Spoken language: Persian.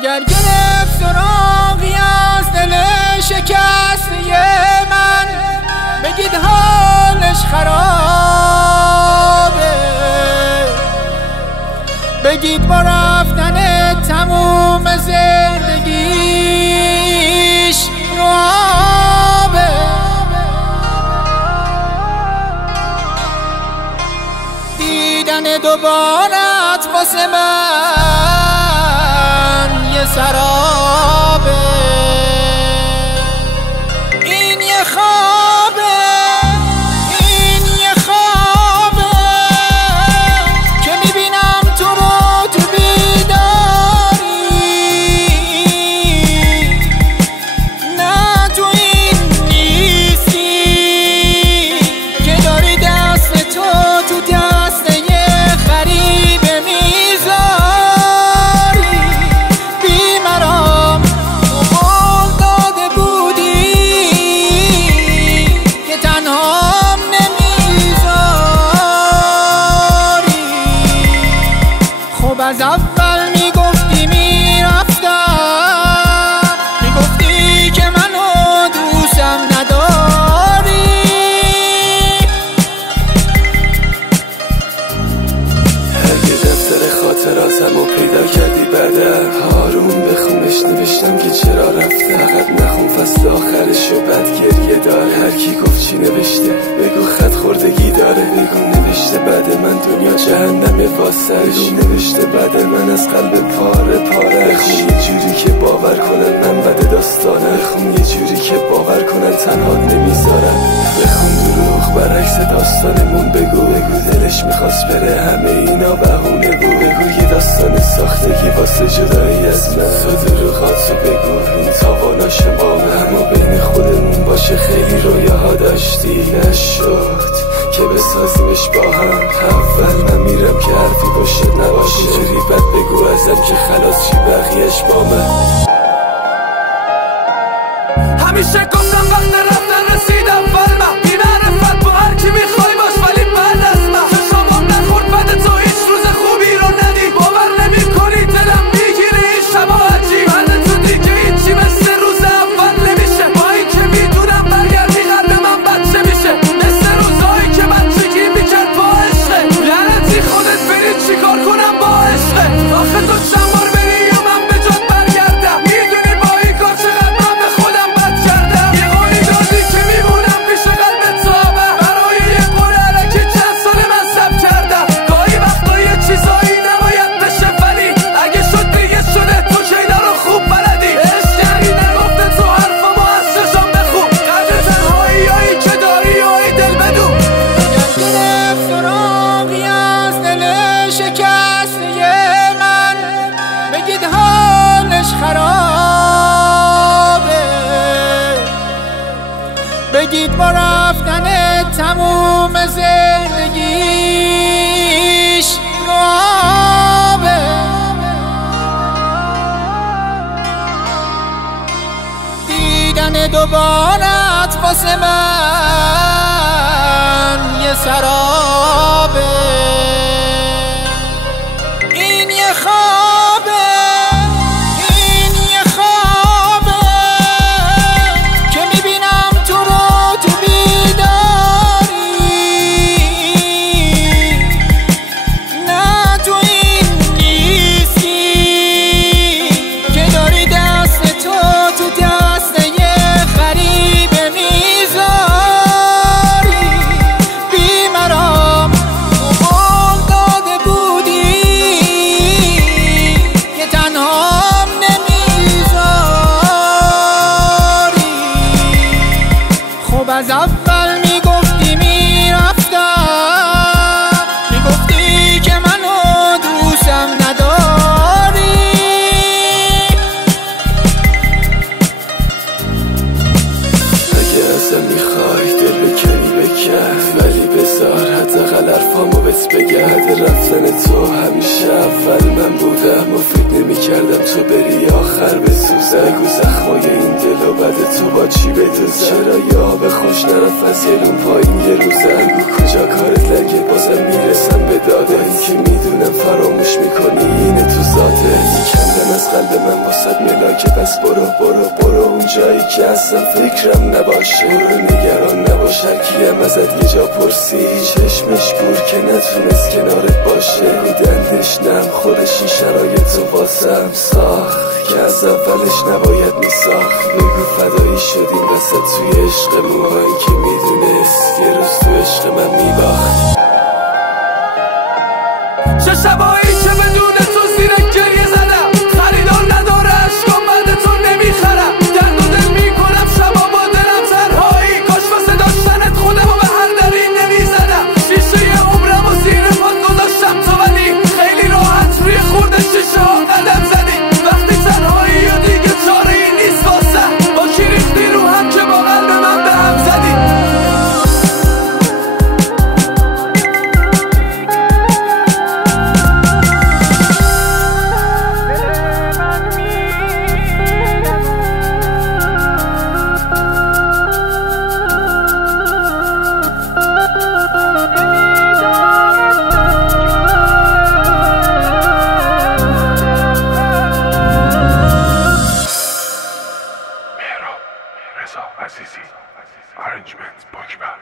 اگر گرفت سراغی از دل شکسته من، بگید حالش خرابه، بگید با رفتن تموم زندگیش رو آبه. دیدن دوبارت واسه من یه سرابه، این یه خوابه، این یه خوابه که میبینم تو رو تو بیداری، نه تو این نیستی که داری دست تو دست یه غریب میذاری. بیمرام تو قول داده بودی که تنهام نمیذاری. خب از اول میگفتی میرفتم، میگفتی که منو دوستم نداری. اگه دفتر خاطراتمو پیدا کردی بعدم، آروم بخونش نوشتم که چرا رفته. فقط نخون فصل آخرشو بد گریه داره. هر کی گفت چی نوشته بگو خط خوردگی داره. بگو نوشته بعد من دنیا جهنمه واسش. نوشته بعد من از قلب پاره پاره. بخون یه جوری که باور کنن من بد داستانه. بخون یه جوری که باور کنن تنها نمیذارم. بخون دروغ برعکس داستانمون. بگو دلش میخواست بره همه اینا بهونه بود. بگو یه داستان ساختگی واسه جدایی از من. تو دروغاتو بگو این تاواناش با من. اما بین خودمون باشه خیلی رویاها داشتی. نشد که بسازیمش با هم. اول من میرم که حرفی باشه نباشه. جوری بد بگو ازم که خلاص چی بقیهش با من. همیشه گفتم وقت رفتن رسید اول من. بی معرفت با هر کی میخوای باش ولی بعد از من. شامم نخورد بعد تو هیچ روز خوبی رو ندید. باور نمی کنی دلم میگیری این شبا عجیب. بعد تو دیگه هیچی مثل روز اول نمیشه. با این که میدونم برگردی قلب من بچه میشه. مثل روزایی که بچگی میکرد با عشقه. لعنتی خودت برید چیکار کنم با عشقه. آخه تو چند بار بری یا من به جات برگردم. میدونی با این کار چقدر من به خودم بد کردم. یه قولی دادی که میمونم پیش قلبت صابه. برای یه قول علکی چند سال من سب کردم. گاهی وقتا یه چیزایی نباید بشه ولی اگه شد دیگه شده. تو شیدا رو خوب بلدی. عشق یعنی نگفته تو حرفامو از چشام بخون. قدر تنهاییایی که داری و ای دل بدون. اگر گرفت سراغی از دل شکسته من، بگید حالش خرابه، بگید با رفتن تموم زندگیش رو آبه. دیدن دوبارت واسه من یه سرابه، این یه خوابه، این یه خوابه که میبینم تو رو تو بیداری، نه تو این نیستی که داری دست تو دست یه غریب میذاری. بیمرام تو قول داده بودی که تنهام نمیذاری. خب از اول میگفتی میرفتم، میگفتی که منو دوستم نداری. اگه ازم میخوای دل بکنی بکن، ولی بذار حداقل حرفامو بهت بگه رفتن تو همیشه اول من بودم و فکر نمی کردم تو بری آخر بسوزه. بگو زخمای این دل و بد تو با چی بدوزه؟ چرا یا به خوش نرفت از یلون پایین یه روزه؟ بگو کجا کارت لگه بازم میرسم به داده این که میدونم فراموش میکنی اینه تو ذاته. میکندم از قلب من واسد ملاکه پس برو برو برو اون جایی که اصلا فکرم نباشه. برو نگران نباش هر کیم ازت یه جا پرسی چشمش کور که نتونست کنارت باشه. بودندش نم خودش این شرایط تو واسم ساخت که از اولش نباید میساخت. بگو فدایی شدیم وسط توی عشقمون با این که میدونست یه روز تو عشق من میباخت. چه شبایی که بدون تو زیر گریه زدم خریدار نداره عشقام بعد تو نمیخرم. درد و دل میکنم شبا با دلم تنهایی کاش واسه داشتنت خودم و به هر دری نمیزدم. شیشه عمرم و زیر پات گذاشتم تو ولی خیلی راحت روی خورد شیشه ها قدم زدی. وقتی تنهایی و دیگه چاره ای نیست واسه با کی ریختی رو هم که با قلب من به هم زدی. عزیزی Arrangements Bookman